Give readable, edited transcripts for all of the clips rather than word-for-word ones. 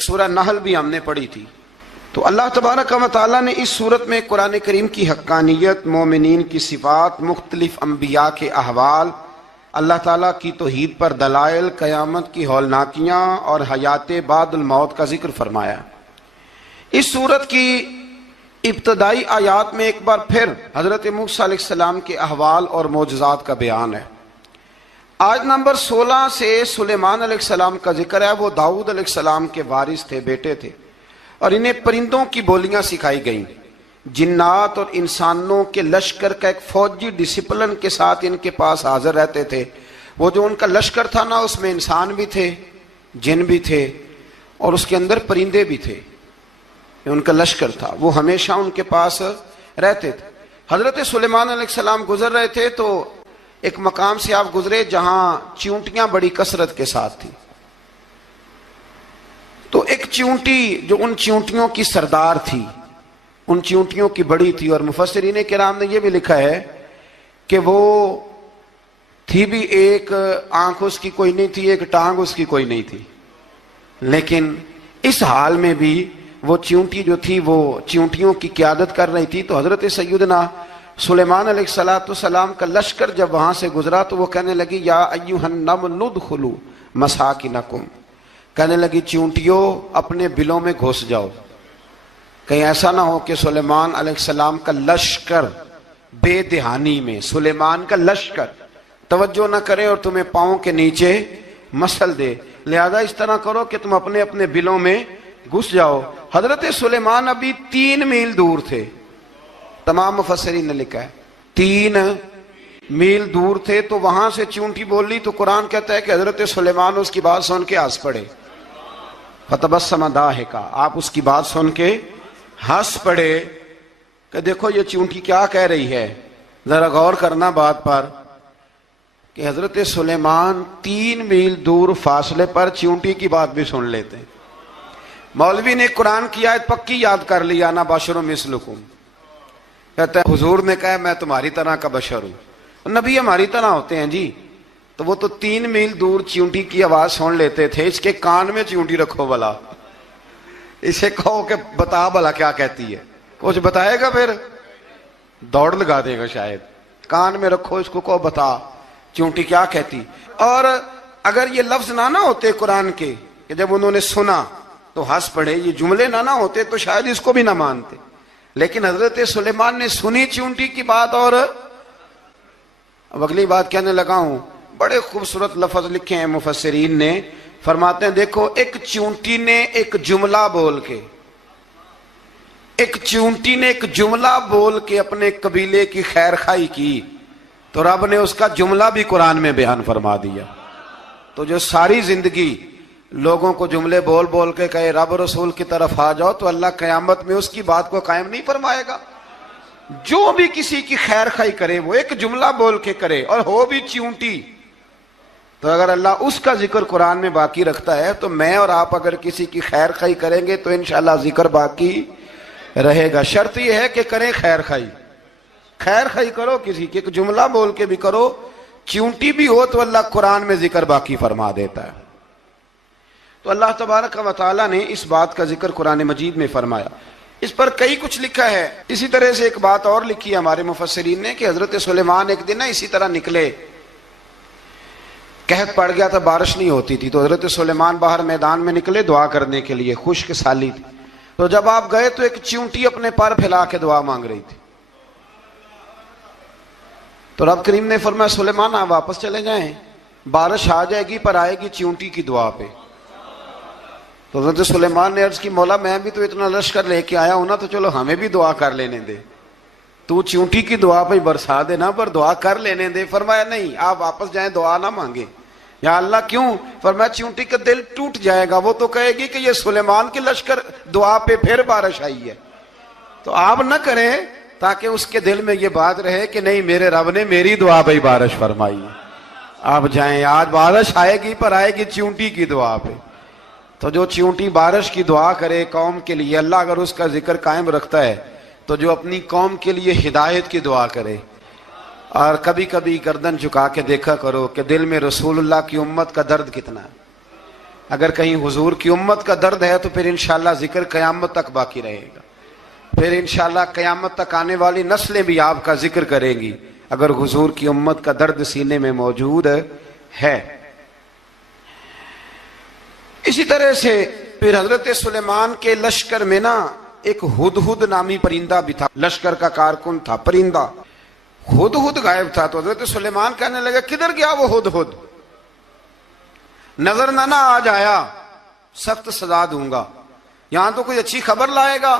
ایک سورہ نحل بھی ہم نے پڑھی تھی۔ تو اللہ تبارک و تعالیٰ نے اس صورت میں قرآن کریم کی حقانیت، مومنین کی صفات، مختلف انبیاء کے احوال، اللہ تعالیٰ کی توحید پر دلائل، قیامت کی ہولناکیاں اور حیات بعد الموت کا ذکر فرمایا۔ اس صورت کی ابتدائی آیات میں ایک بار پھر حضرت موسیٰ علیہ السلام کے احوال اور معجزات کا بیان ہے۔ آیت نمبر 16 سے سلیمان علیہ السلام کا ذکر ہے۔ وہ داؤد علیہ السلام کے وارث تھے، بیٹے تھے، اور انہیں پرندوں کی بولیاں سکھائی گئیں۔ جنات اور انسانوں کے لشکر کا ایک فوجی ڈسپلن کے ساتھ ان کے پاس حاضر رہتے تھے۔ وہ جو ان کا لشکر تھا نا، اس میں انسان بھی تھے، جن بھی تھے، اور اس کے اندر پرندے بھی تھے۔ ان کا لشکر تھا، وہ ہمیشہ ان کے پاس رہتے تھے۔ حضرت سلیمان علیہ السلام گزر رہے تھے تو ایک مقام سے آپ گزرے جہاں چیونٹیاں بڑی کثرت کے ساتھ تھیں۔ تو ایک چیونٹی جو ان چیونٹیوں کی سردار تھی، ان چیونٹیوں کی بڑی تھی، اور مفسرین کرام نے یہ بھی لکھا ہے کہ وہ تھی بھی، ایک آنکھ اس کی کوئی نہیں تھی، ایک ٹانگ اس کی کوئی نہیں تھی، لیکن اس حال میں بھی وہ چیونٹی جو تھی وہ چیونٹیوں کی قیادت کر رہی تھی۔ تو حضرت سیدنا سلیمان علیہ السلام کا لشکر جب وہاں سے گزرا تو وہ کہنے لگی یا ایھا النمل ادخلوا مساکنکم، کہنے لگی چیونٹیوں اپنے بلوں میں گھس جاؤ، کہیں ایسا نہ ہو کہ سلیمان علیہ السلام کا لشکر بے دہانی میں، سلیمان کا لشکر توجہ نہ کرے اور تمہیں پاؤں کے نیچے مسل دے، لہذا اس طرح کرو کہ تم اپنے اپنے بلوں میں گھس جاؤ۔ حضرت سلیمان ابھی 3 میل دور تھے، تمام مفسرین نے لکھا ہے 3 میل دور تھے، تو وہاں سے چیونٹی بول لی تو قرآن کہتا ہے کہ حضرت سلیمان اس کی بات سن کے ہنس پڑے، فتبسم ضاحکا، آپ اس کی بات سن کے ہنس پڑے کہ دیکھو یہ چیونٹی کیا کہہ رہی ہے، ذرا غور کرنا بات پر کہ حضرت سلیمان 3 میل دور فاصلے پر چیونٹی کی بات بھی سن لیتے ہیں۔ مولوی نے قرآن کی آیت پکی یاد کر لی، انا بشر مثلکم، کہتا ہے حضور نے کہا میں تمہاری طرح کا بشر ہوں، نبی ہماری طرح ہوتے ہیں جی، تو وہ تو 3 میل دور چیونٹی کی آواز سن لیتے تھے، اس کے کان میں چیونٹی رکھو بلا، اسے کہو کہ بتا بلا کیا کہتی ہے، کچھ بتائے گا پھر دوڑ لگا دے گا شاید، کان میں رکھو اس کو، کہو بتا چیونٹی کیا کہتی۔ اور اگر یہ لفظ نہ ہوتے قرآن کے کہ جب انہوں نے سنا تو ہنس پڑے، یہ جملے نہ ہوتے تو شاید اس کو بھی نہ مانتے، لیکن حضرت سلیمان نے سنی چیونٹی کی بات، اور اب اگلی بات کہنے لگا ہوں، بڑے خوبصورت لفظ لکھے ہیں مفسرین نے، فرماتے ہیں دیکھو ایک چیونٹی نے ایک جملہ بول کے، ایک چیونٹی نے ایک جملہ بول کے اپنے قبیلے کی خیر خواہی کی تو رب نے اس کا جملہ بھی قرآن میں بیان فرما دیا۔ تو جو ساری زندگی لوگوں کو جملے بول بول کے کہے رب رسول کی طرف آ جاؤ، تو اللہ قیامت میں اس کی بات کو قائم نہیں فرمائے گا۔ جو بھی کسی کی خیر خواہی کرے وہ ایک جملہ بول کے کرے، اور ہو بھی چیونٹی، تو اگر اللہ اس کا ذکر قرآن میں باقی رکھتا ہے تو میں اور آپ اگر کسی کی خیر خواہی کریں گے تو انشاءاللہ ذکر باقی رہے گا۔ شرط یہ ہے کہ کریں خیر خواہی، خیر خواہی کرو کسی کی، ایک جملہ بول کے بھی کرو، چیونٹی بھی ہو تو اللہ قرآن میں ذکر باقی فرما دیتا ہے۔ تو اللہ تبارک و تعالیٰ نے اس بات کا ذکر قرآن مجید میں فرمایا، اس پر کئی کچھ لکھا ہے۔ اسی طرح سے ایک بات اور لکھی ہے ہمارے مفسرین نے کہ حضرت سلیمان ایک دن اسی طرح نکلے، قحط پڑ گیا تھا، بارش نہیں ہوتی تھی، تو حضرت سلیمان باہر میدان میں نکلے دعا کرنے کے لیے، خشک سالی تھی، تو جب آپ گئے تو ایک چیونٹی اپنے پر پھیلا کے دعا مانگ رہی تھی، تو رب کریم نے فرمایا سلیمان آپ واپس چلے جائیں، بارش آ جائے گی پر آئے گی چیونٹی کی دعا پہ۔ تو حضرت سلیمان نے عرض کی مولا میں بھی تو اتنا لشکر لے کے آیا ہوں نا، تو چلو ہمیں بھی دعا کر لینے دے، تو چیونٹی کی دعا پہ برسا دینا پر دعا کر لینے دے۔ فرمایا نہیں آپ واپس جائیں، دعا نہ مانگیں۔ یا اللہ کیوں؟ فرمایا چیونٹی کا دل ٹوٹ جائے گا، وہ تو کہے گی کہ یہ سلیمان کے لشکر دعا پہ پھر بارش آئی ہے، تو آپ نہ کریں تاکہ اس کے دل میں یہ بات رہے کہ نہیں میرے رب نے میری دعا پہ بارش فرمائی ہے۔ آپ جائیں، آج بارش آئے گی پر آئے گی چیونٹی کی دعا پہ۔ تو جو چیونٹی بارش کی دعا کرے قوم کے لیے، اللہ اگر اس کا ذکر قائم رکھتا ہے تو جو اپنی قوم کے لیے ہدایت کی دعا کرے، اور کبھی کبھی گردن جھکا کے دیکھا کرو کہ دل میں رسول اللہ کی امت کا درد کتنا ہے۔ اگر کہیں حضور کی امت کا درد ہے تو پھر انشاءاللہ ذکر قیامت تک باقی رہے گا، پھر انشاءاللہ قیامت تک آنے والی نسلیں بھی آپ کا ذکر کریں گی اگر حضور کی امت کا درد سینے میں موجود ہے۔ اسی طرح سے پھر حضرت سلیمان کے لشکر میں نا ایک ہدہد نامی پرندہ بھی تھا، لشکر کا کارکن تھا پرندہ۔ ہدہد غائب تھا تو حضرت سلیمان کہنے لگا کدھر گیا وہ ہدہد؟ نظر نہ آ جایا سخت سزا دوں گا، یہاں تو کوئی اچھی خبر لائے گا،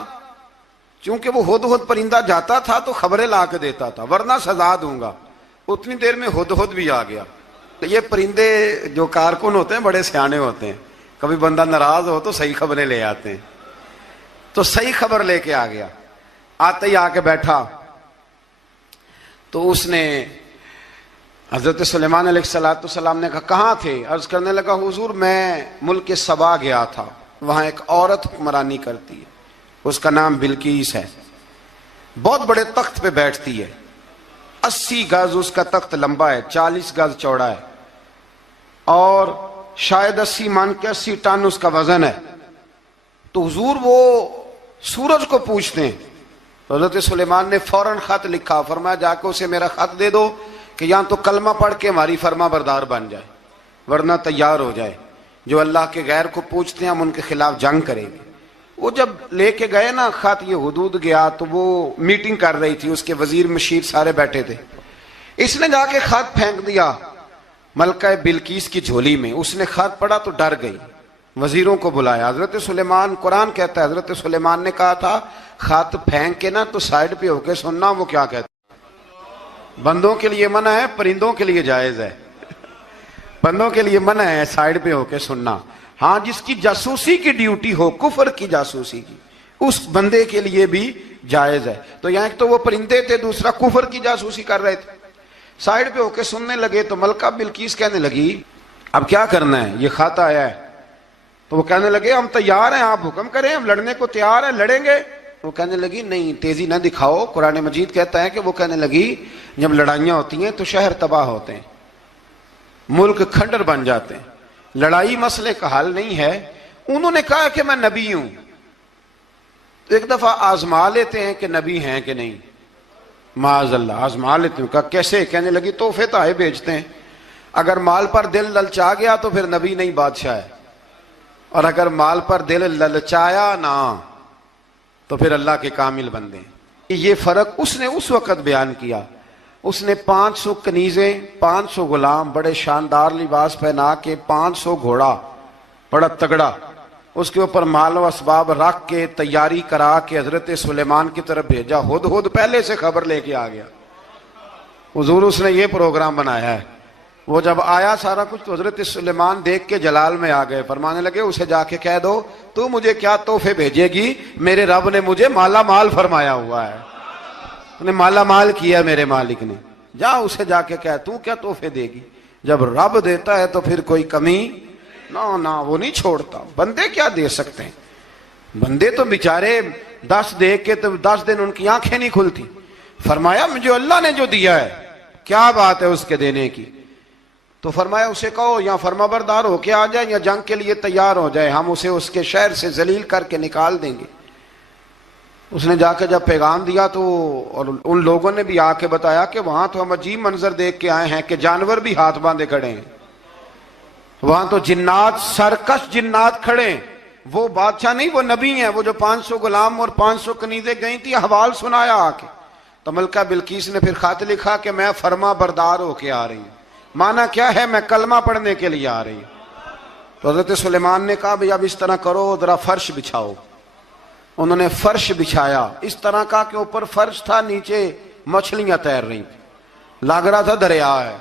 چونکہ وہ ہدہد پرندہ جاتا تھا تو خبریں لا کے دیتا تھا، ورنہ سزا دوں گا۔ اتنی دیر میں ہدہد بھی آ گیا۔ یہ پرندے جو کارکن ہوتے ہیں بڑے سیانے ہوتے ہیں، کبھی بندہ ناراض ہو تو صحیح خبریں لے آتے ہیں، تو صحیح خبر لے کے آ گیا۔ آتے ہی آ کے بیٹھا تو اس نے حضرت سلیمان علیہ السلام نے کہا کہاں تھے؟ عرض کرنے لگا حضور میں ملک سبا گیا تھا، وہاں ایک عورت حکمرانی کرتی ہے، اس کا نام بلقیس ہے، بہت بڑے تخت پہ بیٹھتی ہے، 80 گز اس کا تخت لمبا ہے، 40 گز چوڑا ہے، اور شاید 80 من کے 80 ٹن اس کا وزن ہے۔ تو حضور وہ سورج کو پوچھتے ہیں، تو حضرت سلیمان نے فوراً خط لکھا، فرمایا جا کے اسے میرا خط دے دو کہ یہاں تو کلمہ پڑھ کے ہماری فرما بردار بن جائے، ورنہ تیار ہو جائے، جو اللہ کے غیر کو پوچھتے ہیں ہم ان کے خلاف جنگ کریں گے۔ وہ جب لے کے گئے نا خط، یہ حدود گیا تو وہ میٹنگ کر رہی تھی، اس کے وزیر مشیر سارے بیٹھے تھے، اس نے جا کے خط پھینک دیا ملکہ بلقیس کی جھولی میں۔ اس نے خط پڑھا تو ڈر گئی، وزیروں کو بلایا۔ حضرت سلیمان، قرآن کہتا ہے حضرت سلیمان نے کہا تھا خط پھینک کے نا تو سائڈ پہ ہو کے سننا وہ کیا کہتا ہے۔ بندوں کے لیے منع ہے، پرندوں کے لیے جائز ہے۔ بندوں کے لیے منع ہے سائڈ پہ ہو کے سننا، ہاں جس کی جاسوسی کی ڈیوٹی ہو، کفر کی جاسوسی کی، اس بندے کے لیے بھی جائز ہے۔ تو یہاں ایک تو وہ پرندے تھے، دوسرا کفر کی جاسوسی کر رہے تھے، سائڈ پہ ہو کے سننے لگے۔ تو ملکہ بلقیس کہنے لگی اب کیا کرنا ہے، یہ خط آیا ہے۔ تو وہ کہنے لگے ہم تیار ہیں، آپ حکم کریں، ہم لڑنے کو تیار ہیں، لڑیں گے۔ وہ کہنے لگی نہیں تیزی نہ دکھاؤ، قرآن مجید کہتا ہے کہ وہ کہنے لگی جب لڑائیاں ہوتی ہیں تو شہر تباہ ہوتے ہیں، ملک کھنڈر بن جاتے ہیں، لڑائی مسئلے کا حل نہیں ہے۔ انہوں نے کہا کہ میں نبی ہوں، تو ایک دفعہ آزما لیتے ہیں کہ نبی ہیں کہ نہیں، معاذ اللہ آزما لیتے ہیں۔ کہا کیسے؟ کہنے لگی تحفے تائے بھیجتے ہیں، اگر مال پر دل للچا گیا تو پھر نبی نہیں بادشاہ ہے، اور اگر مال پر دل للچایا نہ تو پھر اللہ کے کامل بندے ہیں۔ یہ فرق اس نے اس وقت بیان کیا۔ اس نے 500 کنیزیں، 500 غلام، بڑے شاندار لباس پہنا کے، 500 گھوڑا بڑا تگڑا، اس کے اوپر مال و اسباب رکھ کے تیاری کرا کے حضرت سلیمان کی طرف بھیجا۔ ہدہد پہلے سے خبر لے کے آ گیا، حضور اس نے یہ پروگرام بنایا ہے۔ وہ جب آیا سارا کچھ تو حضرت سلیمان دیکھ کے جلال میں آ گئے، فرمانے لگے اسے جا کے کہہ دو تو مجھے کیا تحفے بھیجے گی، میرے رب نے مجھے مالا مال فرمایا ہوا ہے، انہیں مالا مال کیا میرے مالک نے، جا اسے جا کے کہہ تو کیا تحفے دے گی۔ جب رب دیتا ہے تو پھر کوئی کمی نہ وہ نہیں چھوڑتا۔ بندے کیا دے سکتے ہیں، بندے تو بیچارے 10 دے کے تو 10 دن ان کی آنکھیں نہیں کھلتی۔ فرمایا مجھے اللہ نے جو دیا ہے کیا بات ہے اس کے دینے کی، تو فرمایا اسے کہو یا فرما بردار ہو کے آ جائے یا جنگ کے لیے تیار ہو جائے، ہم اسے اس کے شہر سے ذلیل کر کے نکال دیں گے۔ اس نے جا کے جب پیغام دیا تو اور ان لوگوں نے بھی آ کے بتایا کہ وہاں تو ہم عجیب منظر دیکھ کے آئے ہیں کہ جانور بھی ہاتھ باندھے کھڑے ہیں، وہاں تو جنات، سرکش جنات کھڑے ہیں، وہ بادشاہ نہیں وہ نبی ہیں۔ وہ جو 500 غلام اور 500 کنیزیں گئی تھی حوال سنایا آ کے۔ تو ملکہ بلقیس نے پھر خط لکھا کہ میں فرما بردار ہو کے آ رہی ہوں۔ معنی کیا ہے؟ میں کلمہ پڑھنے کے لیے آ رہی ہوں۔ تو حضرت سلیمان نے کہا بھئی اب اس طرح کرو، ذرا فرش بچھاؤ۔ انہوں نے فرش بچھایا، اس طرح کا کہ اوپر فرش تھا، نیچے مچھلیاں تیر رہی تھیں، لگ رہا تھا دریا ہے۔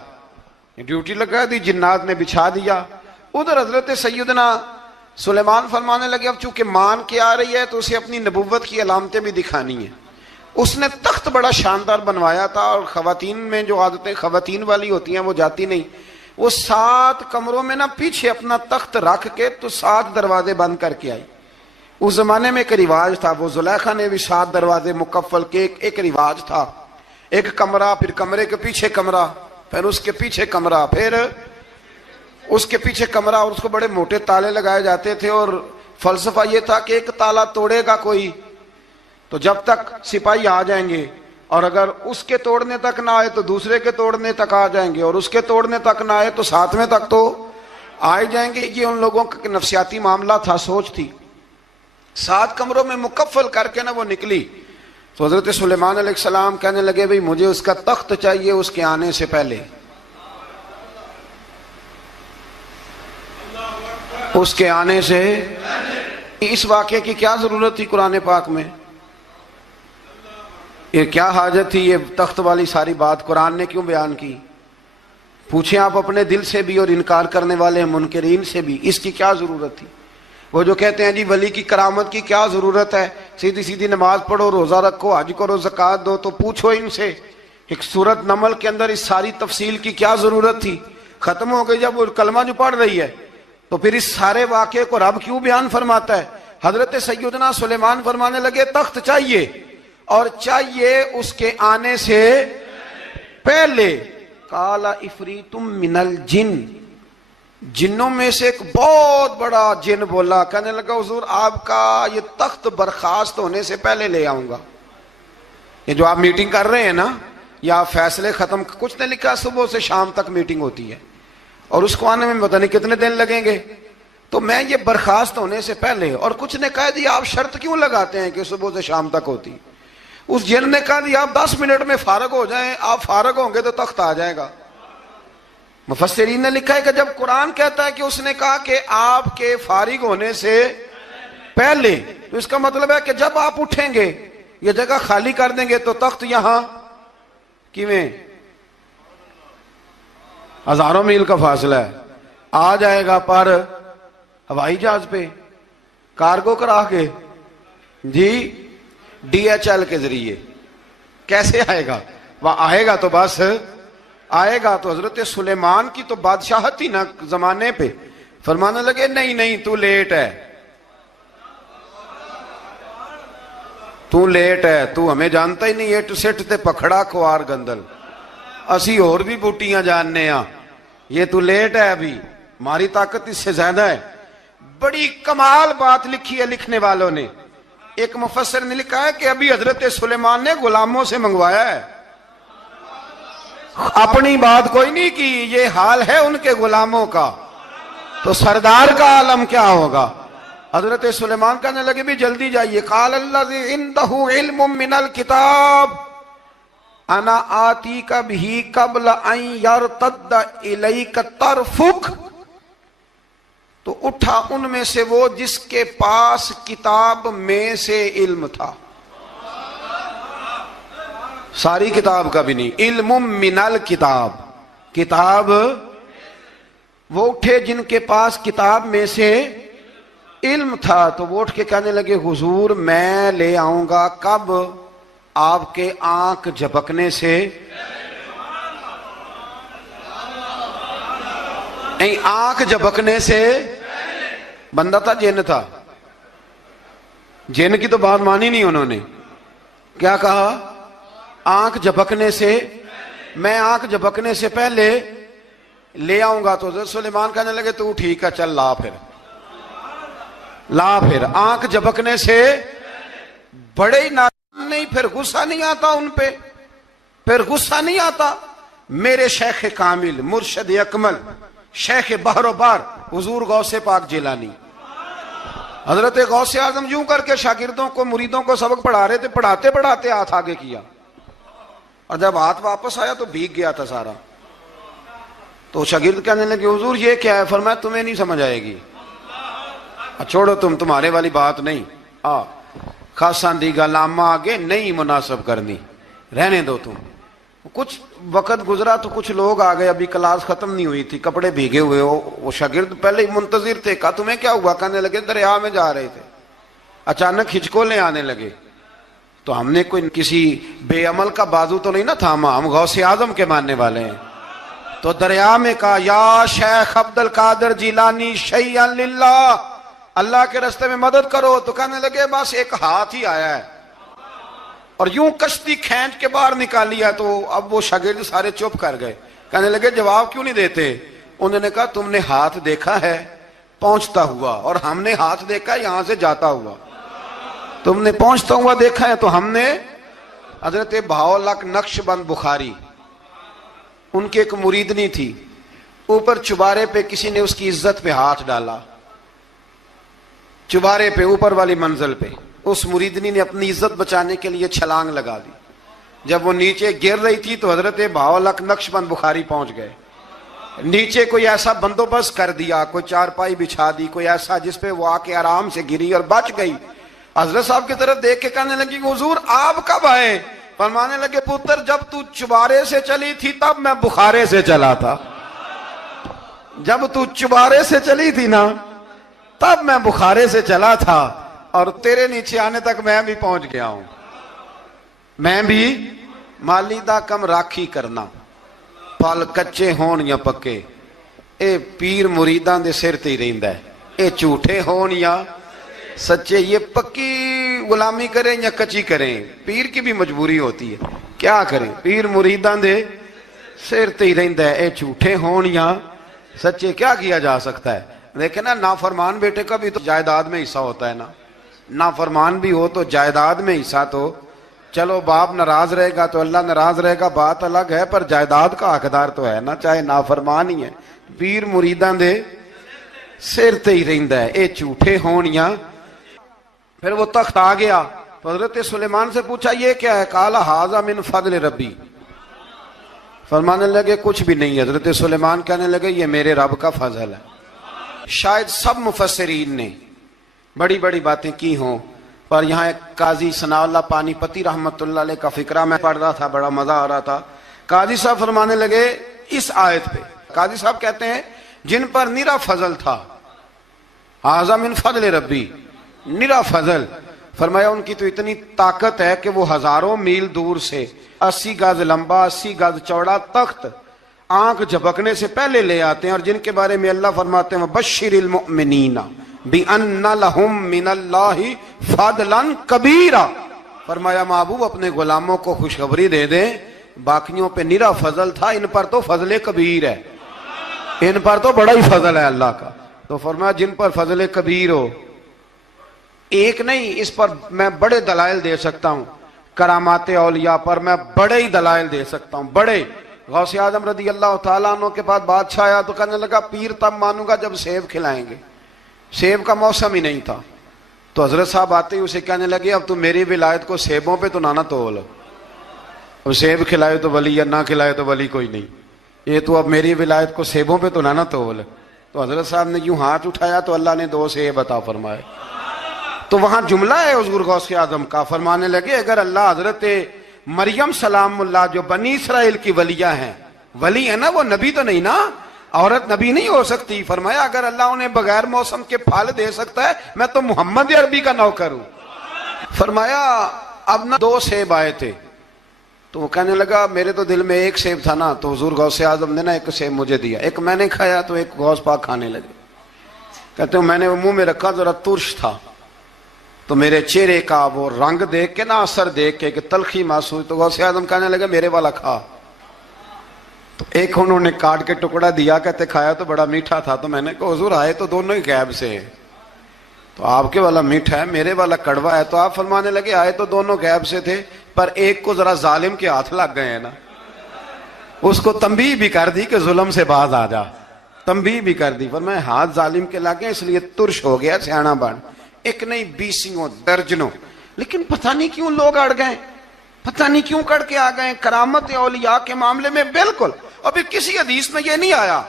ڈیوٹی لگا دی، جنات نے بچھا دیا۔ ادھر حضرت سیدنا سلیمان فرمانے لگے اب چونکہ مان کے آ رہی ہے تو اسے اپنی نبوت کی علامتیں بھی دکھانی ہیں۔ اس نے تخت بڑا شاندار بنوایا تھا، اور خواتین میں جو عادتیں خواتین والی ہوتی ہیں وہ جاتی نہیں، وہ 7 کمروں میں نا پیچھے اپنا تخت رکھ کے تو 7 دروازے بند کر کے آئی۔ اس زمانے میں ایک رواج تھا، وہ زلیخا نے بھی 7 دروازے مکفل کے ایک رواج تھا، ایک کمرہ، پھر کمرے کے پیچھے کمرہ، پھر اس کے پیچھے کمرہ، پھر اس کے پیچھے کمرہ اور اس کو بڑے موٹے تالے لگائے جاتے تھے، اور فلسفہ یہ تھا کہ ایک تالا توڑے گا کوئی تو جب تک سپاہی آ جائیں گے، اور اگر اس کے توڑنے تک نہ آئے تو دوسرے کے توڑنے تک آ جائیں گے، اور اس کے توڑنے تک نہ آئے تو ساتویں تک تو آئے جائیں گے۔ یہ ان لوگوں کا نفسیاتی معاملہ تھا، سوچ تھی۔ 7 کمروں میں مکفل کر کے نہ وہ نکلی تو حضرت سلیمان علیہ السلام کہنے لگے بھئی مجھے اس کا تخت چاہیے اس کے آنے سے پہلے، اس کے آنے سے۔ اس واقعے کی کیا ضرورت تھی قرآن پاک میں؟ یہ کیا حاجت تھی یہ تخت والی ساری بات قرآن نے کیوں بیان کی؟ پوچھیں آپ اپنے دل سے بھی اور انکار کرنے والے منکرین سے بھی، اس کی کیا ضرورت تھی؟ وہ جو کہتے ہیں جی ولی کی کرامت کی کیا ضرورت ہے، سیدھی سیدھی نماز پڑھو، روزہ رکھو، حج کرو، زکوٰۃ دو، تو پوچھو ان سے ایک سورت نمل کے اندر اس ساری تفصیل کی کیا ضرورت تھی؟ ختم ہو گئی جب وہ کلمہ جو پڑھ رہی ہے، تو پھر اس سارے واقعے کو رب کیوں بیان فرماتا ہے؟ حضرت سیدنا سلیمان فرمانے لگے تخت چاہیے، اور چاہیے اس کے آنے سے پہلے۔ قال عفریت من الجن، جنوں میں سے ایک بہت بڑا جن بولا، کہنے لگا حضور آپ کا یہ تخت برخاست ہونے سے پہلے لے آؤں گا۔ یہ جو آپ میٹنگ کر رہے ہیں نا، یا فیصلے ختم، کچھ نے لکھا صبح سے شام تک میٹنگ ہوتی ہے اور اس کو آنے میں پتہ نہیں کتنے دن لگیں گے، تو میں یہ برخاست ہونے سے پہلے، اور کچھ نے کہا دی آپ شرط کیوں لگاتے ہیں کہ صبح سے شام تک ہوتی؟ اس جن نے کہا دی آپ 10 منٹ میں فارغ ہو جائیں، آپ فارغ ہوں گے تو تخت آ جائے گا۔ مفسرین نے لکھا ہے کہ جب قرآن کہتا ہے کہ اس نے کہا کہ آپ کے فارغ ہونے سے پہلے، تو اس کا مطلب ہے کہ جب آپ اٹھیں گے، یہ جگہ خالی کر دیں گے تو تخت یہاں کیویں ہزاروں میل کا فاصلہ ہے آ جائے گا، پر ہوائی جہاز پہ کارگو کرا کے، جی DHL کے ذریعے کیسے آئے گا؟ وہ آئے گا تو بس آئے گا۔ تو حضرت سلیمان کی تو بادشاہت تھی نا زمانے پہ، فرمانے لگے نہیں نہیں تو لیٹ ہے، تو لیٹ ہے، تو ہمیں جانتا ہی نہیں، ایٹ سٹ تے پکھڑا کوار گندل، اسی اور بھی بوٹیاں جاننے ہاں، یہ تو لیٹ ہے، ابھی ہماری طاقت اس سے زیادہ ہے۔ بڑی کمال بات لکھی ہے لکھنے والوں نے۔ ایک مفسر نے لکھا ہے کہ ابھی حضرت سلیمان نے غلاموں سے منگوایا ہے، اپنی بات کوئی نہیں کی، یہ حال ہے ان کے غلاموں کا، تو سردار کا عالم کیا ہوگا؟ حضرت سلیمان کہنے لگے بھی جلدی جائیے۔ قال الذی عنده علم من الکتاب انا آتیک بہ قبل ان یرتد الیک طرفک، تو اٹھا ان میں سے وہ جس کے پاس کتاب میں سے علم تھا، ساری کتاب کا بھی نہیں، علم من الکتاب، کتاب، وہ اٹھے جن کے پاس کتاب میں سے علم تھا، تو وہ اٹھ کے کہنے لگے حضور میں لے آؤں گا، کب؟ آپ کے آنکھ جھپکنے سے، نہیں آنکھ جھپکنے سے، بندہ تھا جن تھا، جن کی تو بات مانی نہیں انہوں نے، کیا کہا؟ آنکھ جھپکنے سے، میں آنکھ جھپکنے سے پہلے لے آؤں گا۔ تو حضرت سلیمان کہنے لگے تو ٹھیک ہے چل لا پھر، لا پھر، آنکھ جھپکنے سے بڑے ہی نہیں، پھر غصہ نہیں آتا ان پہ، پھر غصہ نہیں آتا۔ میرے شیخ کامل، مرشد اکمل، شیخ بحر و بار، حضور غوث پاک جیلانی، حضرت غوث اعظم یوں کر کے شاگردوں کو، مریدوں کو سبق پڑھا رہے تھے، پڑھاتے پڑھاتے ہاتھ آگے کیا، اور جب ہاتھ واپس آیا تو بھیگ گیا تھا سارا۔ تو شاگرد کہنے لگے حضور یہ کیا ہے؟ فرمایا تمہیں نہیں سمجھ آئے گی، چھوڑو تمہارے والی بات نہیں، خاصاں دی گل آما آگے نہیں مناسب کرنی، رہنے دو تم۔ کچھ وقت گزرا تو کچھ لوگ آ گئے، ابھی کلاس ختم نہیں ہوئی تھی، کپڑے بھیگے ہوئے ہو، وہ شاگرد پہلے ہی منتظر تھے، کہا تمہیں کیا ہوا؟ کہنے لگے دریا میں جا رہے تھے، اچانک ہچکولیں آنے لگے، تو ہم نے کوئی کسی بے عمل کا بازو تو نہیں نہ تھاما، ہم غوث اعظم کے ماننے والے ہیں، تو دریا میں کہا یا شیخ عبد القادر جیلانی شیئا للہ، اللہ کے راستے میں مدد کرو۔ تو کہنے لگے بس ایک ہاتھ ہی آیا ہے، اور یوں کشتی کھینچ کے باہر نکالی ہے۔ تو اب وہ شاگرد سارے چپ کر گئے، کہنے لگے جواب کیوں نہیں دیتے؟ انہوں نے کہا تم نے ہاتھ دیکھا ہے پہنچتا ہوا اور ہم نے ہاتھ دیکھا یہاں سے جاتا ہوا. تم نے پہنچتا ہوا دیکھا ہے تو ہم نے. حضرت بہاؤالحق نقشبند بخاری ان کی ایک مریدنی تھی, اوپر چبارے پہ کسی نے اس کی عزت پہ ہاتھ ڈالا, چبارے پہ اوپر والی منزل پہ. اس مریدنی نے اپنی عزت بچانے کے لیے چھلانگ لگا دی. جب وہ نیچے گر رہی تھی تو حضرت بہاؤالحق نقشبند بخاری پہنچ گئے. نیچے کوئی ایسا بندوبست کر دیا, کوئی چارپائی بچھا دی, کوئی ایسا جس پہ وہ آ کے آرام سے گری اور بچ گئی. حضرت صاحب کی طرف دیکھ کے کہنے لگی حضور آپ کب آئے؟ فرمانے لگے پتر جب تو چبارے سے چلی تھی تب میں بخارے سے چلا تھا. جب تو چبارے سے چلی تھی نا تب میں بخارے سے چلا تھا, اور تیرے نیچے آنے تک میں بھی پہنچ گیا ہوں. میں بھی مالی دا کم راکھی کرنا, پھل کچے ہون یا پکے, اے پیر مریداں دے سر تے ہی رہندا ہے. اے جھوٹے ہون یا سچے, یہ پکی غلامی کریں یا کچی کریں, پیر کی بھی مجبوری ہوتی ہے. کیا کریں, پیر مریداں دے سر تے ہی رہندا ہے. اے جھوٹے ہون یا سچے, کیا کیا جا سکتا ہے. دیکھیں نا, نافرمان بیٹے کا بھی تو جائیداد میں حصہ ہوتا ہے نا. نافرمان بھی ہو تو جائیداد میں حصہ تو, چلو باپ ناراض رہے گا تو اللہ ناراض رہے گا, بات الگ ہے, پر جائیداد کا حقدار تو ہے نا, چاہے نافرمان ہی ہے. پیر مریداں دے سر تے ہی رہندا ہے. اے جھوٹے ہون یا. پھر وہ تخت آ گیا تو حضرت سلیمان سے پوچھا یہ کیا ہے؟ قال ھذا من فضل ربی. فرمانے لگے کچھ بھی نہیں. حضرت سلیمان کہنے لگے یہ میرے رب کا فضل ہے. شاید سب مفسرین نے بڑی بڑی باتیں کی ہوں, پر یہاں ایک قاضی ثناء اللہ پانی پتی رحمت اللہ علیہ کا فقرہ میں پڑھ رہا تھا, بڑا مزہ آ رہا تھا. قاضی صاحب فرمانے لگے اس آیت پہ, قاضی صاحب کہتے ہیں جن پر نرا فضل تھا, ھذا من فضل ربی, نرا فضل. فرمایا ان کی تو اتنی طاقت ہے کہ وہ ہزاروں میل دور سے 80 گز لمبا 80 گز چوڑا تخت آنکھ جھپکنے سے پہلے لے آتے ہیں, اور جن کے بارے میں اللہ فرماتے ہیں بشر المؤمنین بِأَنَّ لَهُم مِّنَ اللَّهِ فَضْلًا كَبِيرًا. فرمایا محبوب اپنے غلاموں کو خوشخبری دے دیں, باقیوں پہ نرا فضل تھا, ان پر تو فضل کبیر ہے, ان پر تو بڑا ہی فضل ہے اللہ کا. تو فرمایا جن پر فضل کبیر ہو, ایک نہیں, اس پر میں بڑے دلائل دے سکتا ہوں. کرامات اولیاء پر میں بڑے ہی دلائل دے سکتا ہوں, بڑے. غوث اعظم رضی اللہ تعالیٰ عنہ کے بعد بادشاہ آیا تو کہنے لگا پیر تب مانوں گا جب سیب کھلائیں گے. سیب کا موسم ہی نہیں تھا. تو حضرت صاحب آتے ہی اسے کہنے لگے اب تو میری ولایت کو سیبوں پہ تو نہ تول, اب سیب کھلائے تو ولی یا نہ کھلائے تو ولی کوئی نہیں, یہ تو اب میری ولایت کو سیبوں پہ تو نہ تول. تو حضرت صاحب نے یوں ہاتھ اٹھایا تو اللہ نے 2 سیب عطا فرمائے. تو وہاں جملہ ہے حضور غوث اعظم کا, فرمانے لگے اگر اللہ حضرت مریم سلام اللہ جو بنی اسرائیل کی ولیہ ہیں, ولی ہے نا, وہ نبی تو نہیں نا, عورت نبی نہیں ہو سکتی. فرمایا اگر اللہ انہیں بغیر موسم کے پھل دے سکتا ہے, میں تو محمد عربی کا نوکر ہوں. فرمایا اب نہ 2 سیب آئے تھے, تو وہ کہنے لگا میرے تو دل میں 1 سیب تھا نا, تو حضور غوث اعظم نے نا 1 سیب مجھے دیا, 1 میں نے کھایا تو 1 غوث پاک کھانے لگے. کہتے ہیں میں نے وہ منہ میں رکھا, ذرا ترش تھا, تو میرے چہرے کا وہ رنگ دیکھ کے نا, اثر دیکھ کے کہ تلخی محسوس, تو غوث اعظم کہنے لگے میرے والا کھا. تو 1 انہوں نے کاٹ کے ٹکڑا دیا, کہتے کھایا تو بڑا میٹھا تھا. تو میں نے کہا حضور آئے تو دونوں ہی غیب سے ہیں, تو آپ کے والا میٹھا ہے میرے والا کڑوا ہے. تو آپ فرمانے لگے آئے تو دونوں غیب سے تھے, پر ایک کو ذرا ظالم کے ہاتھ لگ گئے ہیں نا, اس کو تنبیہ بھی کر دی کہ ظلم سے باز آ جا, تنبیہ بھی کر دی. فرمایا ہاتھ ظالم کے لگے اس لیے ترش ہو گیا, سیانا بن. 1 نہیں 20 درجنوں. لیکن پتہ نہیں کیوں لوگ اڑ گئے, پتہ نہیں کیوں کڑ کے آ گئے کرامت اولیاء کے معاملے میں. بالکل ابھی کسی حدیث میں یہ نہیں آیا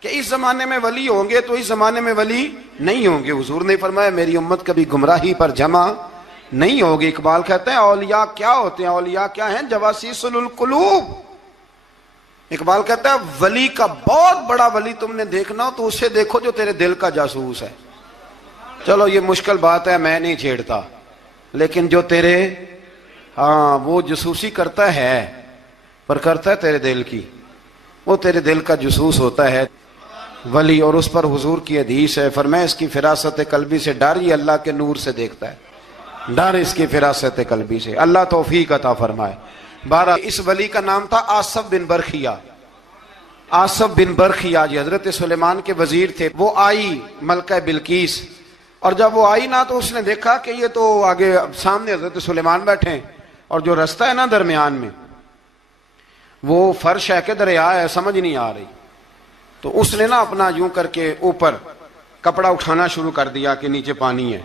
کہ اس زمانے میں ولی ہوں گے تو اس زمانے میں ولی نہیں ہوں گے. حضور نے فرمایا میری امت کبھی گمراہی پر جمع نہیں ہوگی. اقبال کہتے ہیں اولیاء کیا ہوتے ہیں, اولیاء کیا ہیں, جواسیس القلوب. اقبال کہتا ہے ولی کا بہت بڑا ولی تم نے دیکھنا ہو تو اسے دیکھو جو تیرے دل کا جاسوس ہے. چلو یہ مشکل بات ہے, میں نہیں چھیڑتا, لیکن جو تیرے وہ جاسوسی کرتا ہے, پر کرتا ہے تیرے دل کی, وہ تیرے دل کا جاسوس ہوتا ہے ولی. اور اس پر حضور کی حدیث ہے, فرمایا اس کی فراست قلبی سے ڈر, یہ اللہ کے نور سے دیکھتا ہے, ڈر اس کی فراست قلبی سے. اللہ توفیق عطا فرمائے. 12 اس ولی کا نام تھا آصف بن برخیہ. آصف بن برخیا جی حضرت سلیمان کے وزیر تھے، وہ آئی ملکہ بلقیس، اور جب وہ آئی نا تو اس نے دیکھا کہ یہ تو آگے سامنے حضرت سلیمان بیٹھے ہیں، اور جو رستہ ہے نا درمیان میں وہ فرش ہے کہ دریا ہے سمجھ نہیں آ رہی، تو اس نے نا اپنا یوں کر کے اوپر کپڑا اٹھانا شروع کر دیا کہ نیچے پانی ہے،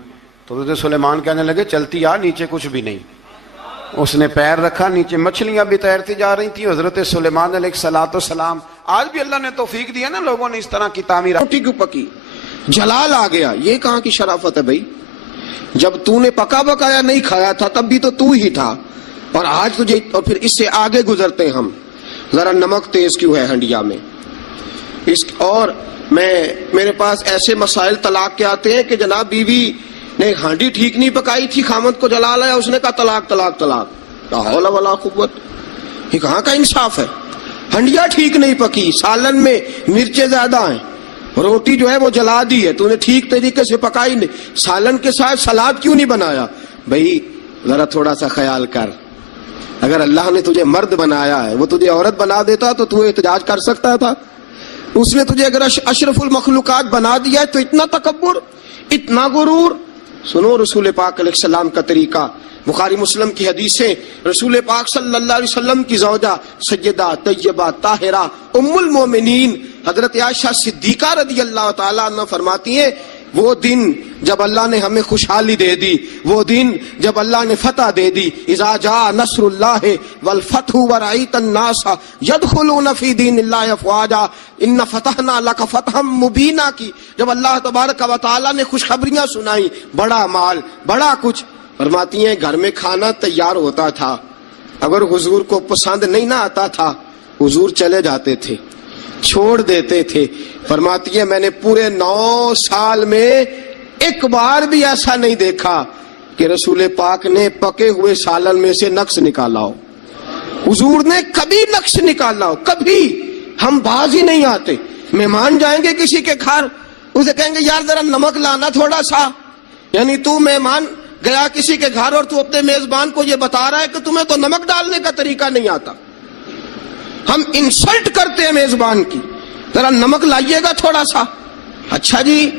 تو حضرت سلیمان کہنے لگے چلتی آ، نیچے کچھ بھی نہیں۔ اس نے پیر رکھا، نیچے مچھلیاں بھی تیرتی جا رہی تھی۔ حضرت سلیمان علیہ الصلوۃ والسلام، آج بھی اللہ نے توفیق دیا نا لوگوں نے اس طرح کی تعمیر، روٹی کیوں پکی، جلال آ گیا، یہ کہاں کی شرافت ہے بھائی؟ جب تو نے پکا پکایا نہیں کھایا تھا تب بھی تو ہی تھا، اور آج تجھے، اور پھر اس سے آگے گزرتے ہیں ہم، ذرا نمک تیز کیوں ہے ہنڈیا میں اور میرے پاس ایسے مسائل طلاق کے آتے ہیں کہ جناب بیوی نے ہانڈی ٹھیک نہیں پکائی تھی، خامد کو جلال آیا، اس نے کہا طلاق طلاق طلاق، لا حول ولا قوت، یہ کہاں کا انصاف ہے؟ ہنڈیا ٹھیک نہیں پکی، سالن میں مرچیں زیادہ ہیں، روٹی جو ہے وہ جلا دی ہے، تو نے ٹھیک طریقے سے پکائی نہیں، سالن کے ساتھ سلاد کیوں نہیں بنایا؟ بھائی ذرا تھوڑا سا خیال کر، اگر اللہ نے تجھے مرد بنایا ہے، وہ تجھے عورت بنا دیتا تو احتجاج کر سکتا تھا؟ اس نے تجھے اگر اشرف المخلوقات بنا دیا ہے تو اتنا تکبر، اتنا غرور؟ سنو رسول پاک علیہ السلام کا طریقہ، بخاری مسلم کی حدیثیں، رسول پاک صلی اللہ علیہ وسلم کی زوجہ سیدہ طیبہ طاہرہ ام المومنین حضرت عائشہ صدیقہ رضی اللہ تعالیٰ عنہ فرماتی ہیں، وہ دن جب اللہ نے ہمیں خوشحالی دے دی، وہ دن جب اللہ نے فتح دے دی، اذا جاء نصر اللہ والفتح ورأیت الناس یدخلون فی دین اللہ افواجا ان فتحنا لک فتحا مبینا کی، جب اللہ تبارک و تعالیٰ نے خوشخبریاں سنائی، بڑا مال بڑا کچھ، فرماتی ہیں گھر میں کھانا تیار ہوتا تھا، اگر حضور کو پسند نہیں نہ آتا تھا حضور چلے جاتے تھے، چھوڑ دیتے تھے۔ فرماتی ہے میں نے پورے 9 سال میں ایک بار بھی ایسا نہیں دیکھا کہ رسول پاک نے پکے ہوئے سالن میں سے نقص نکالا ہو، حضور نے کبھی نقص نکالا ہو، کبھی۔ ہم باز ہی نہیں آتے، مہمان جائیں گے کسی کے گھر، اسے کہیں گے یار ذرا نمک لانا تھوڑا سا، یعنی تو مہمان گیا کسی کے گھر اور تو اپنے میزبان کو یہ بتا رہا ہے کہ تمہیں تو نمک ڈالنے کا طریقہ نہیں آتا۔ ہم انسلٹ کرتے ہیں میزبان کی، ذرا نمک لائیے گا تھوڑا سا۔ اچھا جی،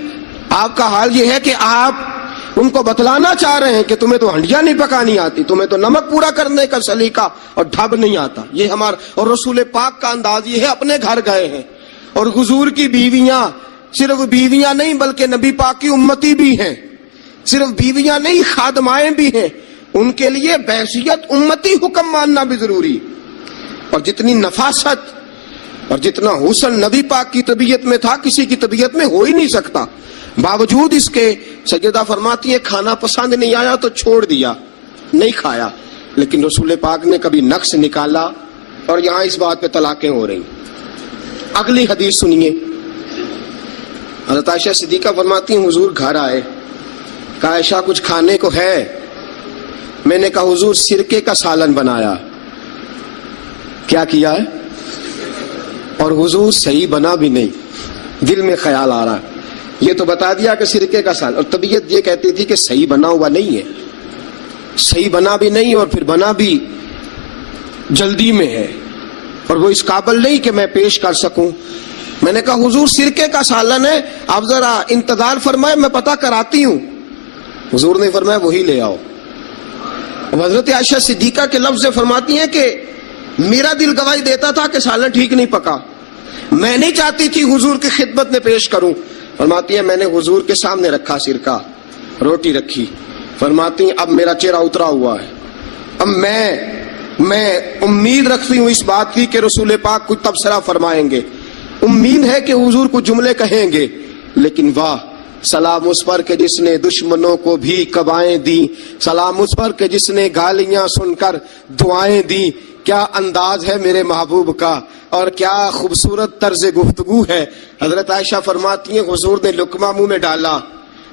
آپ کا حال یہ ہے کہ آپ ان کو بتلانا چاہ رہے ہیں کہ تمہیں تو ہنڈیاں نہیں پکانی آتی، تمہیں تو نمک پورا کرنے کا سلیقہ اور ڈھب نہیں آتا۔ یہ ہمارا اور رسول پاک کا انداز یہ ہے، اپنے گھر گئے ہیں اور حضور کی بیویاں صرف بیویاں نہیں بلکہ نبی پاک کی امتی بھی ہیں، صرف بیویاں نہیں خادمائیں بھی ہیں، ان کے لیے بحیثیت امتی حکم ماننا بھی ضروری، اور جتنی نفاست اور جتنا حسن نبی پاک کی طبیعت میں تھا کسی کی طبیعت میں ہو ہی نہیں سکتا۔ باوجود اس کے سیدہ فرماتی ہیں کھانا پسند نہیں آیا تو چھوڑ دیا، نہیں کھایا، لیکن رسول پاک نے کبھی نقص نکالا، اور یہاں اس بات پہ طلاقیں ہو رہی۔ اگلی حدیث سنیے، حضرت عائشہ صدیقہ فرماتی ہیں حضور گھر آئے، کہا عائشہ کچھ کھانے کو ہے؟ میں نے کہا حضور سرکے کا سالن بنایا۔ کیا کیا ہے؟ اور حضور صحیح بنا بھی نہیں، دل میں خیال آ رہا ہے، یہ تو بتا دیا کہ سرکے کا سالن، اور طبیعت یہ کہتی تھی کہ صحیح بنا ہوا نہیں ہے، صحیح بنا بھی نہیں، اور پھر بنا بھی جلدی میں ہے، اور وہ اس قابل نہیں کہ میں پیش کر سکوں۔ میں نے کہا حضور سرکے کا سالن ہے، آپ ذرا انتظار فرمائے میں پتہ کراتی ہوں۔ حضور نے فرمایا وہی لے آؤ۔ اب حضرت عائشہ صدیقہ کے لفظ سے فرماتی ہیں کہ میرا دل گواہی دیتا تھا کہ سالن ٹھیک نہیں پکا، میں نہیں چاہتی تھی حضور کی خدمت میں پیش کروں۔ فرماتی ہیں میں نے حضور کے سامنے رکھا سرکہ، روٹی رکھی، فرماتی ہیں اب میرا چہرہ اترا ہوا ہے، اب میں امید رکھتی ہوں اس بات کی کہ رسول پاک کچھ تبصرہ فرمائیں گے، امید ہے کہ حضور کچھ جملے کہیں گے، لیکن واہ سلام اس پر کہ جس نے دشمنوں کو بھی قبائیں دی، سلام اس پر کہ جس نے گالیاں سن کر دعائیں دی۔ کیا انداز ہے میرے محبوب کا، اور کیا خوبصورت طرز گفتگو ہے۔ حضرت عائشہ فرماتی ہیں حضور نے لقمہ منہ میں ڈالا،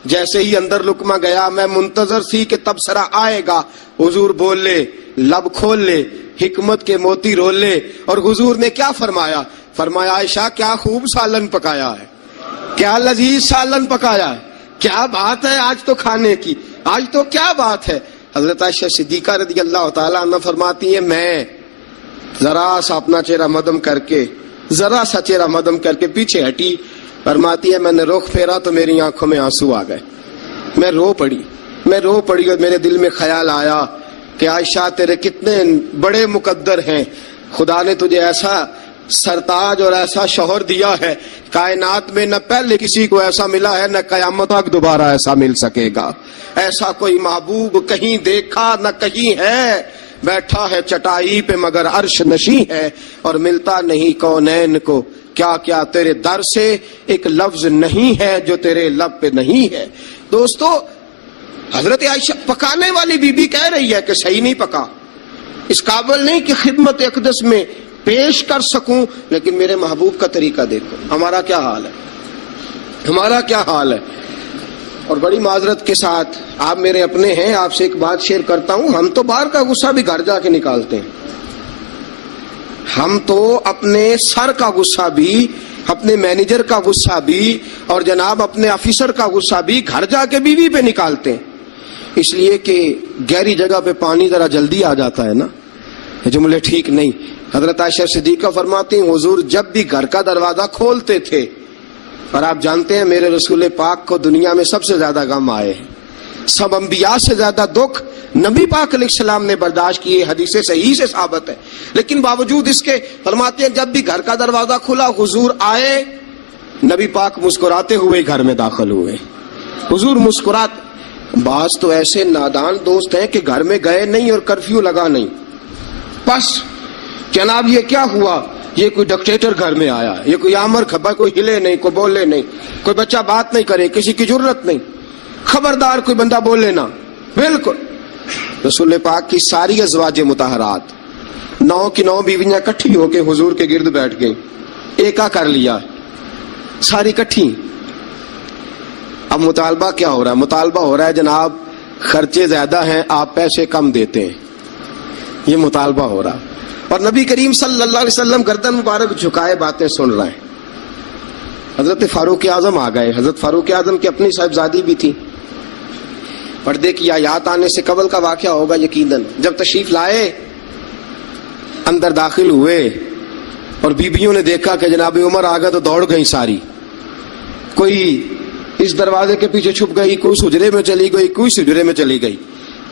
جیسے ہی اندر لقمہ گیا میں منتظر تھی کہ تبصرہ آئے گا، حضور بول لے، لب کھول لے، حکمت کے موتی رول لے، اور حضور نے کیا فرمایا؟ فرمایا عائشہ کیا خوب سالن پکایا ہے، کیا لذیذ سالن پکایا ہے، کیا بات ہے آج تو کھانے کی، آج تو کیا بات ہے۔ حضرت عائشہ صدیقہ رضی اللہ تعالیٰ عنہ فرماتی ہیں میں ذرا سا اپنا چہرہ مدم کر کے ذرا سا چہرہ مدم کر کے پیچھے ہٹی، فرماتی ہے میں نے رخ پھیرا تو میری آنکھوں میں آنسو آ گئے، میں رو پڑی اور میرے دل میں خیال آیا کہ عائشہ تیرے کتنے بڑے مقدر ہیں، خدا نے تجھے ایسا سرتاج اور ایسا شوہر دیا ہے، کائنات میں نہ پہلے کسی کو ایسا ملا ہے، نہ قیامت تک دوبارہ ایسا مل سکے گا، ایسا کوئی محبوب کہیں دیکھا نہ کہیں ہے، بیٹھا ہے چٹائی پہ مگر عرش نشیں ہے، اور ملتا نہیں کونین کو، کیا کیا تیرے در سے ایک لفظ نہیں ہے جو تیرے لب پہ نہیں ہے۔ دوستو، حضرت عائشہ پکانے والی بی بی کہہ رہی ہے کہ صحیح نہیں پکا، اس قابل نہیں کہ خدمت اقدس میں پیش کر سکوں، لیکن میرے محبوب کا طریقہ دیکھو، ہمارا کیا حال ہے، ہمارا کیا حال ہے۔ اور بڑی معذرت کے ساتھ، آپ میرے اپنے ہیں، آپ سے ایک بات شیئر کرتا ہوں، ہم تو باہر کا غصہ بھی گھر جا کے نکالتے ہیں، ہم تو اپنے سر کا غصہ بھی، اپنے مینیجر کا غصہ بھی، اور جناب اپنے آفیسر کا غصہ بھی گھر جا کے بیوی پہ نکالتے ہیں، اس لیے کہ گہری جگہ پہ پانی ذرا جلدی آ جاتا ہے نا، یہ جملے ٹھیک نہیں۔ حضرت عائشہ صدیقہ فرماتی ہیں حضور جب بھی گھر کا دروازہ کھولتے تھے، اور آپ جانتے ہیں میرے رسول پاک کو دنیا میں سب سے زیادہ غم آئے ہیں، سب انبیاء سے زیادہ دکھ نبی پاک علیہ السلام نے برداشت کیے، حدیث صحیح سے ثابت ہے، لیکن باوجود اس کے فرماتے ہیں جب بھی گھر کا دروازہ کھلا حضور آئے، نبی پاک مسکراتے ہوئے گھر میں داخل ہوئے، حضور مسکراتے۔ بعض تو ایسے نادان دوست ہیں کہ گھر میں گئے نہیں اور کرفیو لگا نہیں، بس جناب یہ کیا ہوا، یہ کوئی ڈکٹیٹر گھر میں آیا، یہ کوئی آمر کھپا، کوئی ہلے نہیں، کوئی بولے نہیں، کوئی بچہ بات نہیں کرے، کسی کی جرت نہیں، خبردار کوئی بندہ بولے نہ، بالکل۔ رسول پاک کی ساری ازواج مطہرات 9 کی 9 بیویاں کٹھی ہو کے حضور کے گرد بیٹھ گئیں، ایکا کر لیا ساری کٹھی۔ اب مطالبہ کیا ہو رہا ہے؟ مطالبہ ہو رہا ہے جناب خرچے زیادہ ہیں، آپ پیسے کم دیتے ہیں، یہ مطالبہ ہو رہا۔ اور نبی کریم صلی اللہ علیہ وسلم گردن مبارک جھکائے باتیں سن رہے ہیں۔ حضرت فاروق اعظم آ گئے، حضرت فاروق اعظم کی اپنی صاحبزادی بھی تھی، پردے کی آیات آنے سے قبل کا واقعہ ہوگا یقیناً۔ جب تشریف لائے اندر داخل ہوئے اور بیبیوں نے دیکھا کہ جناب عمر آ گئے تو دوڑ گئی ساری، کوئی اس دروازے کے پیچھے چھپ گئی، کوئی اس حجرے میں چلی گئی، کوئی اس حجرے میں چلی گئی۔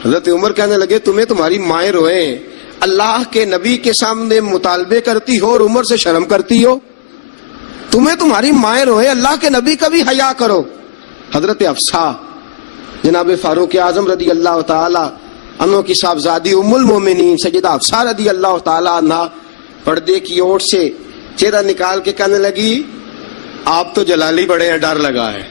حضرت عمر کہنے لگے تمہیں تمہاری مائیں روئیں، اللہ کے نبی کے سامنے مطالبے کرتی ہو اور عمر سے شرم کرتی ہو، تمہیں تمہاری مائیں روئیں، اللہ کے نبی کا بھی حیا کرو۔ حضرت حفصہ جناب فاروق اعظم رضی اللہ تعالی عنہ کی صاحبزادی ام المومنین سیدہ حفصہ رضی اللہ تعالی عنہ پردے کی اوٹ سے چہرہ نکال کے کہنے لگی آپ تو جلالی بڑے ہیں، ڈر لگا ہے،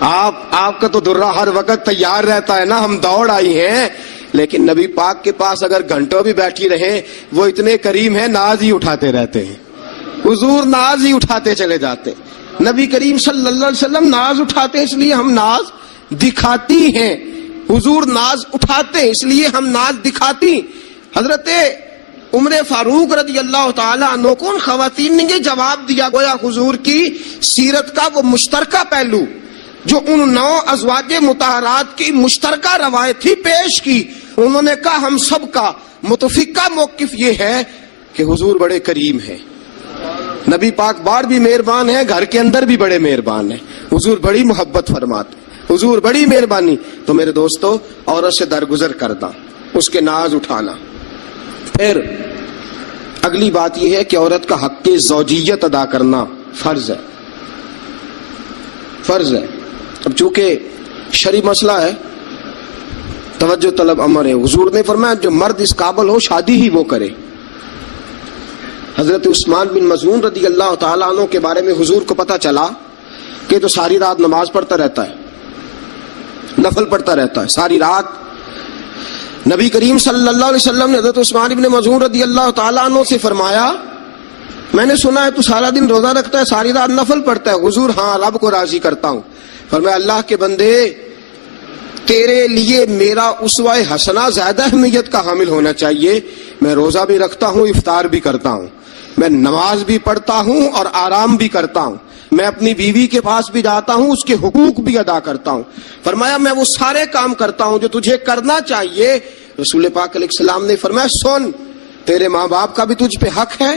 آپ کا تو درہ ہر وقت تیار رہتا ہے نا، ہم دوڑ آئی ہیں، لیکن نبی پاک کے پاس اگر گھنٹوں بھی بیٹھی رہیں وہ اتنے کریم ہیں، ناز ہی اٹھاتے رہتے ہیں، حضور ناز ہی اٹھاتے چلے جاتے، نبی کریم صلی اللہ علیہ وسلم ناز اٹھاتے اس لیے ہم ناز دکھاتی ہیں، حضور ناز اٹھاتے اس لیے ہم ناز دکھاتی۔ حضرت عمر فاروق رضی اللہ تعالی عنہ کو ان خواتین نے یہ جواب دیا، گویا حضور کی سیرت کا وہ مشترکہ پہلو جو ان 9 ازواج مطہرات کی مشترکہ روایت تھی پیش کی۔ انہوں نے کہا ہم سب کا متفقہ موقف یہ ہے کہ حضور بڑے کریم ہیں، نبی پاک باہر بھی مہربان ہیں، گھر کے اندر بھی بڑے مہربان ہیں، حضور بڑی محبت فرماتے، حضور بڑی مہربانی۔ تو میرے دوستو عورت سے درگزر کرنا، اس کے ناز اٹھانا۔ پھر اگلی بات یہ ہے کہ عورت کا حق زوجیت ادا کرنا فرض ہے، فرض ہے۔ اب چونکہ شرعی مسئلہ ہے، توجہ طلب امر ہے، حضور نے فرمایا جو مرد اس قابل ہو شادی ہی وہ کرے۔ حضرت عثمان بن مظعون رضی اللہ تعالیٰ عنہ کے بارے میں حضور کو پتا چلا کہ تو ساری رات نماز پڑھتا رہتا ہے، نفل پڑھتا رہتا ہے ساری رات۔ نبی کریم صلی اللہ علیہ وسلم نے حضرت عثمان بن مظعون رضی اللہ تعالیٰ عنہ سے فرمایا میں نے سنا ہے تو سارا دن روزہ رکھتا ہے، ساری رات نفل پڑھتا ہے۔ حضور ہاں رب کو راضی کرتا ہوں۔ فرمایا اللہ کے بندے تیرے لیے میرا اسوہ حسنہ زیادہ اہمیت کا حامل ہونا چاہیے، میں روزہ بھی رکھتا ہوں، افطار بھی کرتا ہوں، میں نماز بھی پڑھتا ہوں اور آرام بھی کرتا ہوں، میں اپنی بیوی کے پاس بھی جاتا ہوں، اس کے حقوق بھی ادا کرتا ہوں۔ فرمایا میں وہ سارے کام کرتا ہوں جو تجھے کرنا چاہیے۔ رسول پاک علیہ السلام نے فرمایا سن، تیرے ماں باپ کا بھی تجھ پہ حق ہے،